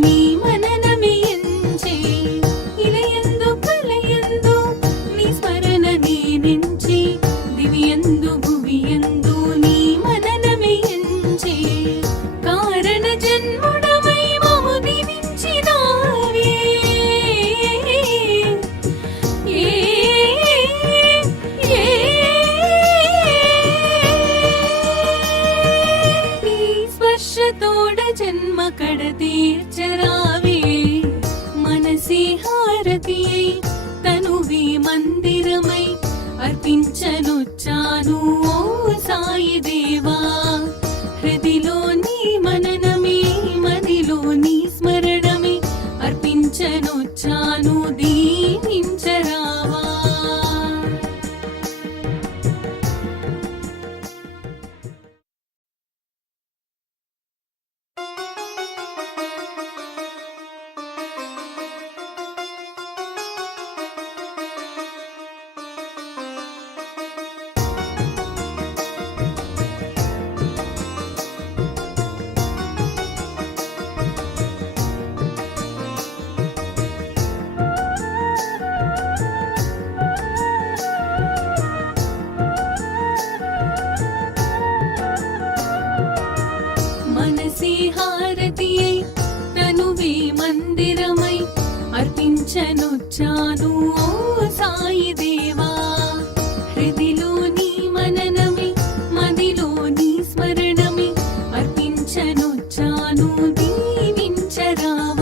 నీ మననమే ఎంచే ఇలయందు కలయందు నీ స్మరణ నేనెంచి దివియందు భువియందు నీ మననమే ఎంచే కారణ జన్ముడవై మము దీవించినావే స్పర్శతోడ జన్మ కడ తీర్చరావే మనసి హారతియై తనువి మందిరమై అర్పించనొచ్చాను ఓ సాయి దేవా హృదిలో నీ మననమే మదిలో నీ స్మరణమే అర్పించనొచ్చాను దీవించరావా. మనసి హారతియై తనువే మందిరమై అర్పించనొచ్చాను ఓ సాయి దేవా హృదిలో నీ మననమే మదిలో నీ స్మరణమే అర్పించనొచ్చాను దీవించరావా.